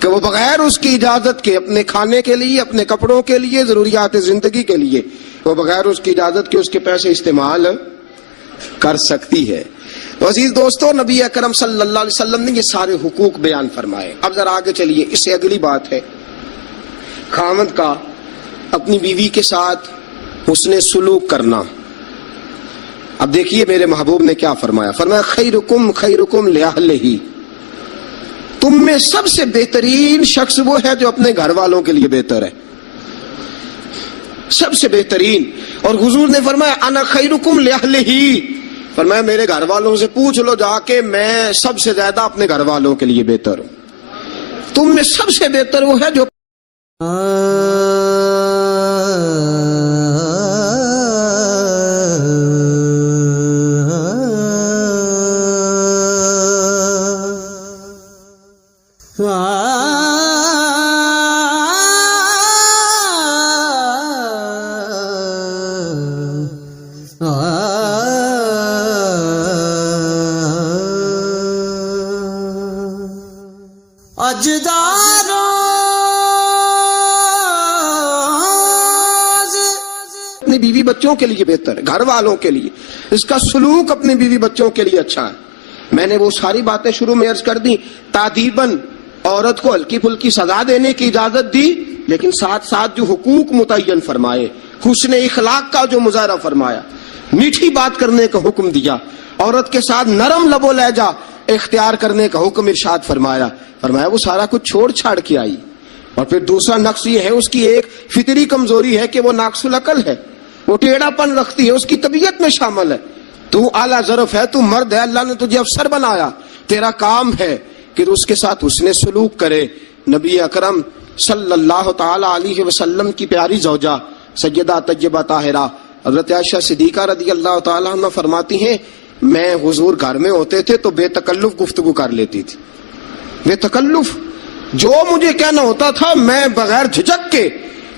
کہ وہ بغیر اس کی اجازت کے اپنے کھانے کے لیے، اپنے کپڑوں کے لیے، ضروریات زندگی کے لیے، وہ بغیر اس کی اجازت کے اس کے پیسے استعمال کر سکتی ہے۔ تو عزیز دوستو، نبی اکرم صلی اللہ علیہ وسلم نے یہ سارے حقوق بیان فرمائے۔ اب ذرا آگے چلیے، اس سے اگلی بات ہے خاوند کا اپنی بیوی کے ساتھ حسن سلوک کرنا۔ اب دیکھیے میرے محبوب نے کیا فرمایا، فرمایا خیرکم خیرکم لأہلہ، تم میں سب سے بہترین شخص وہ ہے جو اپنے گھر والوں کے لیے بہتر ہے، سب سے بہترین۔ اور حضور نے فرمایا انا خیرکم لأہلہ، فرمایا میرے گھر والوں سے پوچھ لو جا کے، میں سب سے زیادہ اپنے گھر والوں کے لیے بہتر ہوں۔ تم میں سب سے بہتر وہ ہے جو اپنی بیوی بچوں کے لیے بہتر ہے، گھر والوں کے لیے، اس کا سلوک اپنی بیوی بچوں کے لیے اچھا ہے۔ میں نے وہ ساری باتیں شروع میں عرض کر دی، تادیباً عورت کو ہلکی پھلکی سزا دینے کی اجازت دی، لیکن ساتھ ساتھ جو حقوق متعین فرمائے، حسن اخلاق کا جو مظاہرہ فرمایا، میٹھی بات کرنے کا حکم دیا، عورت کے ساتھ نرم لب و لہجہ اختیار کرنے کا حکم ارشاد فرمایا، فرمایا وہ سارا کچھ چھوڑ چھاڑ کے آئی۔ اور پھر دوسرا نقص یہ ہے، اس کی ایک فطری کمزوری ہے کہ وہ ناقص العقل ہے، وہ ٹیڑھا پن رکھتی ہے، اس کی طبیعت میں شامل ہے۔ تو اعلیٰ ظرف ہے، تو مرد ہے، اللہ نے تجھے افسر بنایا، تیرا کام ہے کہ اس کے ساتھ حسن سلوک کرے۔ نبی اکرم صلی اللہ تعالی علیہ وسلم کی پیاری زوجہ سیدہ طیبہ طاہرہ حضرت عائشہ صدیقہ رضی اللہ تعالی عنہ فرماتی ہیں، میں حضور گھر میں ہوتے تھے تو بے تکلف گفتگو کر لیتی تھی، بے تکلف، جو مجھے کہنا ہوتا تھا میں بغیر جھجک کے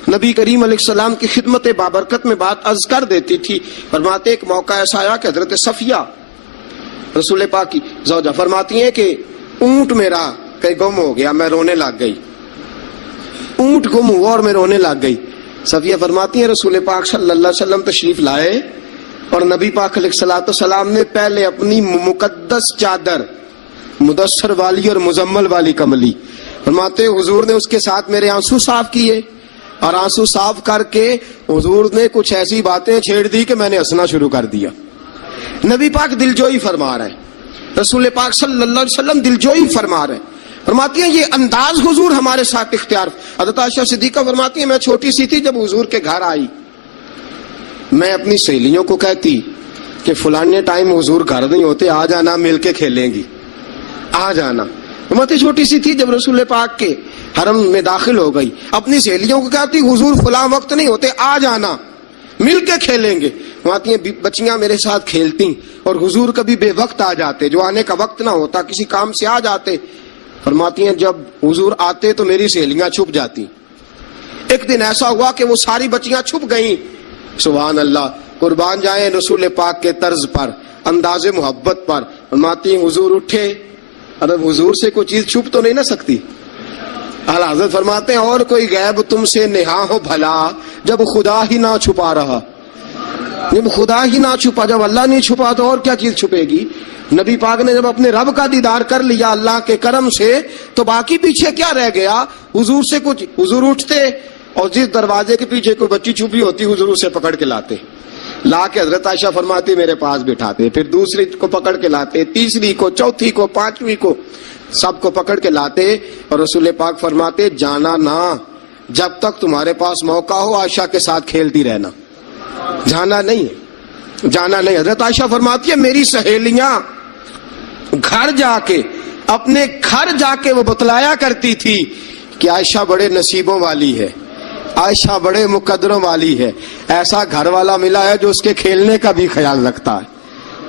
نبی کریم علیہ السلام کی خدمت بابرکت میں بات عرض کر دیتی تھی۔ فرماتے ایک موقع ایسا آیا کہ حضرت صفیہ رسول پاک کی زوجہ فرماتی ہیں کہ اونٹ میرا کہیں گم ہو گیا، میں رونے لگ گئی، اونٹ گم ہوا اور میں رونے لگ گئی۔ صفیہ فرماتی ہیں رسول پاک صلی اللہ علیہ وسلم تشریف لائے اور نبی پاک علیہ الصلوۃ والسلام نے پہلے اپنی مقدس چادر مدثر والی اور مزمل والی کملی، فرماتے حضور نے اس کے ساتھ میرے آنسو صاف کیے، اور آنسو صاف کر کے حضور نے کچھ ایسی باتیں چھیڑ دی کہ میں نے ہنسنا شروع کر دیا۔ نبی پاک دلجوئی فرما رہے ہیں، رسول پاک صلی اللہ علیہ وسلم دلجوئی فرما رہے ہیں۔ فرماتی ہیں یہ انداز حضور ہمارے ساتھ اختیار۔ حضرت عائشہ صدیقہ فرماتی ہیں میں چھوٹی سی تھی جب حضور کے گھر آئی، میں اپنی سہیلیوں کو کہتی کہ فلانے ٹائم حضور گھر نہیں ہوتے، آ جانا، مل کے کھیلیں گی، آ جانا۔ فرماتی چھوٹی سی تھی جب رسول پاک کے حرم میں داخل ہو گئی، اپنی سہیلیوں کو کہتی حضور فلاں وقت نہیں ہوتے، آ جانا، مل کے کھیلیں گے۔ فرماتی ہیں بچیاں میرے ساتھ کھیلتی اور حضور کبھی بے وقت آ جاتے، جو آنے کا وقت نہ ہوتا، کسی کام سے آ جاتے۔ فرماتی ہیں جب حضور آتے تو میری سہیلیاں چھپ جاتی۔ ایک دن ایسا ہوا کہ وہ ساری بچیاں چھپ گئیں۔ سبحان اللہ، قربان جائیں رسول پاک کے طرز پر، انداز محبت پر۔ فرماتی ہیں حضور اٹھے، ارے حضور سے کوئی چیز چھپ تو نہیں نہ سکتی۔ اعلیٰ حضرت فرماتے ہیں اور کوئی غیب تم سے نہا ہو بھلا جب خدا ہی نہ چھپا رہا، جب خدا ہی نہ چھپا، جب اللہ نہیں چھپا تو اور کیا چیز چھپے گی۔ نبی پاک نے جب اپنے رب کا دیدار کر لیا اللہ کے کرم سے تو باقی پیچھے کیا رہ گیا۔ حضور سے کچھ، حضور اٹھتے اور جس دروازے کے پیچھے کوئی بچی چھپی ہوتی حضور اسے پکڑ کے لاتے، لا کے حضرت عائشہ فرماتی میرے پاس بٹھاتے، پھر دوسری کو پکڑ کے لاتے، تیسری کو، چوتھی کو، پانچویں کو، سب کو پکڑ کے لاتے، اور رسول پاک فرماتے جانا نہ، جب تک تمہارے پاس موقع ہو عائشہ کے ساتھ کھیلتی رہنا، جانا نہیں، جانا نہیں۔ حضرت عائشہ فرماتی ہے میری سہیلیاں گھر جا کے، اپنے گھر جا کے وہ بتلایا کرتی تھی کہ عائشہ بڑے نصیبوں والی ہے، عائشہ بڑے مقدروں والی ہے، ایسا گھر والا ملا ہے جو اس کے کھیلنے کا بھی خیال رکھتا ہے،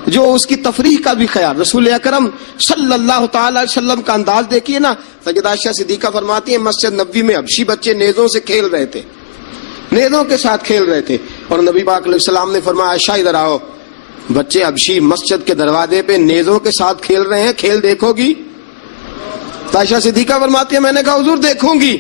جو اس کی تفریح کا بھی خیال۔ رسول اکرم صلی اللہ تعالی علیہ وسلم کا انداز دیکھیے نا۔ سیدہ عائشہ صدیقہ فرماتی ہیں مسجد نبوی میں حبشی بچے نیزوں سے کھیل رہے تھے، نیزوں کے ساتھ کھیل رہے تھے، اور نبی پاک علیہ السلام نے فرمایا عائشہ ادھر آؤ، بچے حبشی مسجد کے دروازے پہ نیزوں کے ساتھ کھیل رہے ہیں، کھیل دیکھو گی؟ تو عائشہ صدیقہ فرماتی ہے میں نے کہا حضور دیکھوں گی.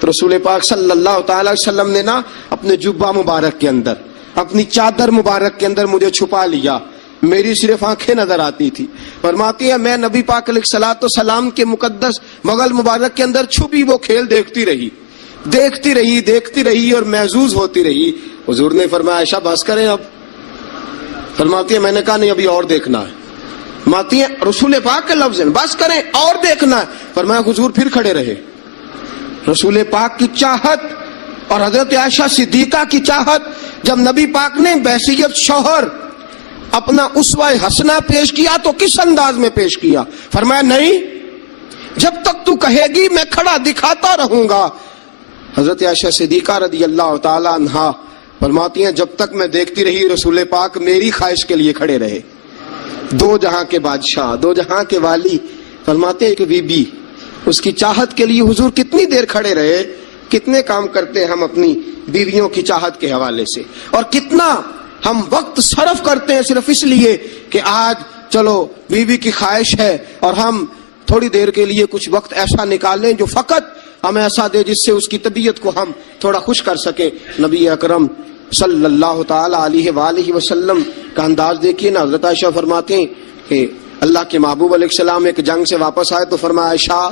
تو رسول پاک صلی اللہ تعالی وسلم نے نا اپنے جبہ مبارک کے اندر, اپنی چادر مبارک کے اندر مجھے چھپا لیا, میری صرف آنکھیں نظر آتی تھی. فرماتی ہے میں نبی پاک علیہ الصلوۃ والسلام کے مقدس بغل مبارک کے اندر چھپی وہ کھیل دیکھتی رہی اور محظوظ ہوتی رہی. حضور نے فرمایا عائشہ بس کریں اب. فرماتی ہے میں نے کہا نہیں ابھی اور دیکھنا ہے. فرماتی ہے رسول پاک کے لفظ ہیں بس کریں اور دیکھنا ہے. فرمایا حضور پھر کھڑے رہے. رسول پاک کی چاہت اور حضرت عائشہ صدیقہ کی چاہت, جب نبی پاک نے بحیثیت شوہر اپنا اسوہ حسنہ پیش کیا تو کس انداز میں پیش کیا؟ فرمایا نہیں جب تک تو کہے گی میں کھڑا دکھاتا رہوں گا. حضرت عائشہ صدیقہ رضی اللہ تعالی عنہا فرماتی ہیں جب تک میں دیکھتی رہی رسول پاک میری خواہش کے لیے کھڑے رہے. دو جہاں کے بادشاہ, دو جہاں کے والی, فرماتے ہیں کہ بی بی اس کی چاہت کے لیے حضور کتنی دیر کھڑے رہے. کتنے کام کرتے ہیں ہم اپنی بیویوں کی چاہت کے حوالے سے, اور کتنا ہم وقت صرف کرتے ہیں صرف اس لیے کہ آج چلو بیوی کی خواہش ہے اور ہم تھوڑی دیر کے لیے کچھ وقت ایسا نکالیں جو فقط ہمیں ایسا دے جس سے اس کی طبیعت کو ہم تھوڑا خوش کر سکیں. نبی اکرم صلی اللہ تعالی علیہ وآلہ وسلم کا انداز دیکھیے نا. حضرت عائشہ فرماتے ہیں کہ اللہ کے محبوب علیہ السلام ایک جنگ سے واپس آئے تو فرمایا عائشہ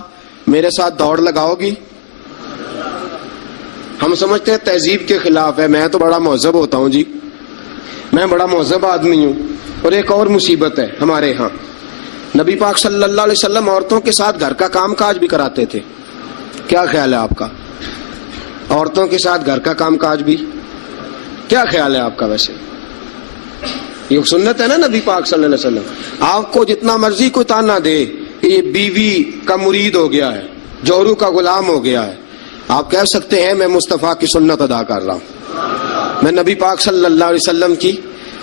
میرے ساتھ دوڑ لگاؤ گی؟ ہم سمجھتے ہیں تہذیب کے خلاف ہے, میں تو بڑا مہذب ہوتا ہوں جی, میں بڑا مہذب آدمی ہوں. اور ایک اور مصیبت ہے ہمارے ہاں, نبی پاک صلی اللہ علیہ وسلم عورتوں کے ساتھ گھر کا کام کاج بھی کراتے تھے. کیا خیال ہے آپ کا؟ عورتوں کے ساتھ گھر کا کام کاج بھی کیا خیال ہے آپ کا؟ ویسے یہ سنت ہے نا نبی پاک صلی اللہ علیہ وسلم. آپ کو جتنا مرضی کوئی تانا دے یہ بیوی کا مرید ہو گیا ہے, جوہرو کا غلام ہو گیا ہے, آپ کہہ سکتے ہیں میں مصطفیٰ کی سنت ادا کر رہا ہوں, میں نبی پاک صلی اللہ علیہ وسلم کی.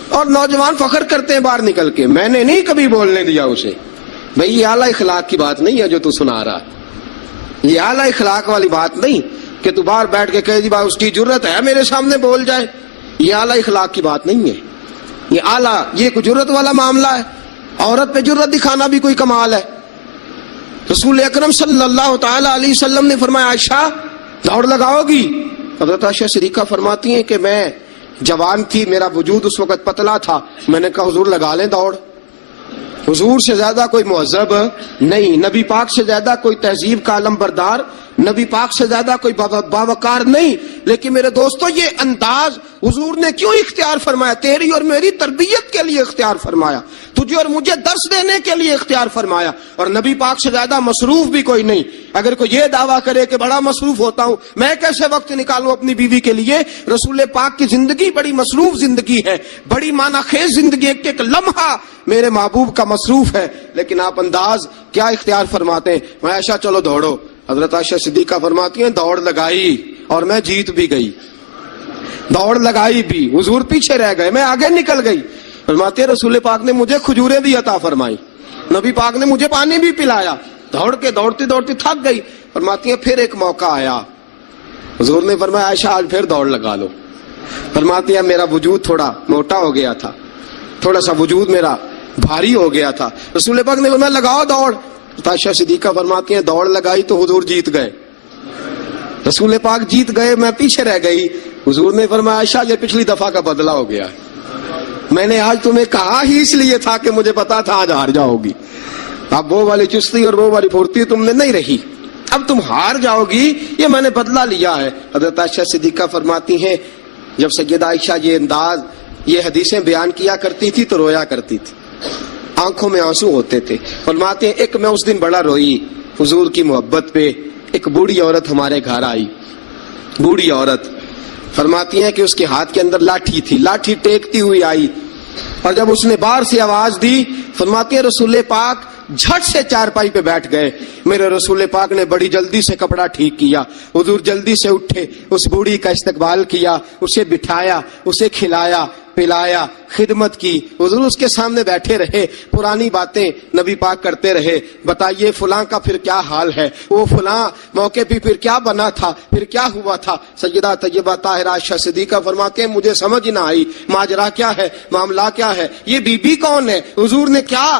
اور نوجوان فخر کرتے ہیں باہر نکل کے, میں نے نہیں کبھی بولنے دیا اسے. بھئی یہ اعلیٰ اخلاق کی بات نہیں ہے جو تو سنا رہا, یہ اعلیٰ اخلاق والی بات نہیں کہ تو باہر بیٹھ کے کہے جی بھائی اس کی جرت ہے میرے سامنے بول جائے. یہ اعلیٰ اخلاق کی بات نہیں ہے, یہ اعلیٰ, یہ کوئی جرت والا معاملہ ہے. عورت پہ جرت دکھانا بھی کوئی کمال ہے. رسول اکرم صلی اللہ تعالی علیہ وسلم نے فرمایا عائشہ دوڑ لگاؤ گی؟ حضرت عائشہ صدیقہ فرماتی ہیں کہ میں جوان تھی, میرا وجود اس وقت پتلا تھا. میں نے کہا حضور لگا لیں دوڑ. حضور سے زیادہ کوئی مہذب نہیں, نبی پاک سے زیادہ کوئی تہذیب کا علم بردار, نبی پاک سے زیادہ کوئی باوقار نہیں. لیکن میرے دوستو یہ انداز حضور نے کیوں اختیار فرمایا؟ تیری اور میری تربیت کے لیے اختیار فرمایا, تجھے اور مجھے درس دینے کے لیے اختیار فرمایا. اور نبی پاک سے زیادہ مصروف بھی کوئی نہیں. اگر کوئی یہ دعویٰ کرے کہ بڑا مصروف ہوتا ہوں, میں کیسے وقت نکالوں اپنی بیوی کے لیے؟ رسول پاک کی زندگی بڑی مصروف زندگی ہے, بڑی معنی خیز زندگی, ایک ایک لمحہ میرے محبوب کا مصروف ہے. لیکن آپ انداز کیا اختیار فرماتے ہیں؟ میں عائشہ چلو دوڑو. حضرت عائشہ صدیقہ فرماتی ہیں دوڑ لگائی اور میں جیت بھی گئی. دوڑ لگائی بھی, حضور پیچھے رہ گئے, میں آگے نکل گئی. فرماتے ہیں رسول پاک نے مجھے کھجوریں بھی عطا فرمائی, نبی پاک نے مجھے پانی بھی پلایا. دوڑ کے دوڑتی دوڑتی تھک گئی. فرماتی ہیں پھر ایک موقع آیا, حضور نے فرمایا عائشہ آج پھر دوڑ لگا لو. فرماتی ہیں میرا وجود تھوڑا موٹا ہو گیا تھا, تھوڑا سا وجود میرا بھاری ہو گیا تھا. رسول پاک نے فرمایا لگاؤ دوڑ. عائشہ صدیقہ فرماتی ہیں دوڑ لگائی تو حضور جیت گئے. رسول پاک جیت گئے, میں پیچھے رہ گئی. حضور نے فرمایا عائشہ یہ پچھلی دفعہ کا بدلہ ہو گیا, میں نے آج تمہیں کہا ہی اس لیے تھا کہ مجھے پتا تھا آج ہار جاؤ گی. اب وہ والی چستی اور وہ والی پھرتی تم نے نہیں رہی, اب تم ہار جاؤ گی, یہ میں نے بدلہ لیا ہے. حضرت عائشہ صدیقہ فرماتی ہیں جب سیدہ عائشہ یہ انداز, یہ حدیثیں بیان کیا کرتی تھی تو رویا کرتی تھی, آنکھوں میں آنسو ہوتے تھے. فرماتے ہیں ایک میں اس دن بڑا روئی حضور کی محبت پہ. ایک بوڑھی عورت ہمارے گھر آئی, بوڑھی عورت. فرماتی ہیں کہ اس کے ہاتھ کے اندر لاٹھی تھی, لاٹھی ٹیکتی ہوئی آئی, اور جب اس نے باہر سے آواز دی, فرماتی ہیں رسول پاک جھٹ سے چارپائی پہ بیٹھ گئے. میرے رسول پاک نے بڑی جلدی سے کپڑا ٹھیک کیا. حضور جلدی سے اٹھے, اس بوڑھی کا استقبال کیا, اسے بٹھایا, اسے کھلایا پلایا, خدمت کی. حضور اس کے سامنے بیٹھے رہے, پرانی باتیں نبی پاک کرتے رہے. بتائیے فلاں کا پھر کیا حال ہے, وہ فلاں موقع پہ پھر کیا بنا تھا, پھر کیا ہوا تھا. سیدہ طیبہ طاہرہ عائشہ صدیقہ فرماتے ہیں مجھے سمجھ نہ آئی ماجرا کیا ہے, معاملہ کیا ہے, یہ بی بی کون ہے, حضور نے کیا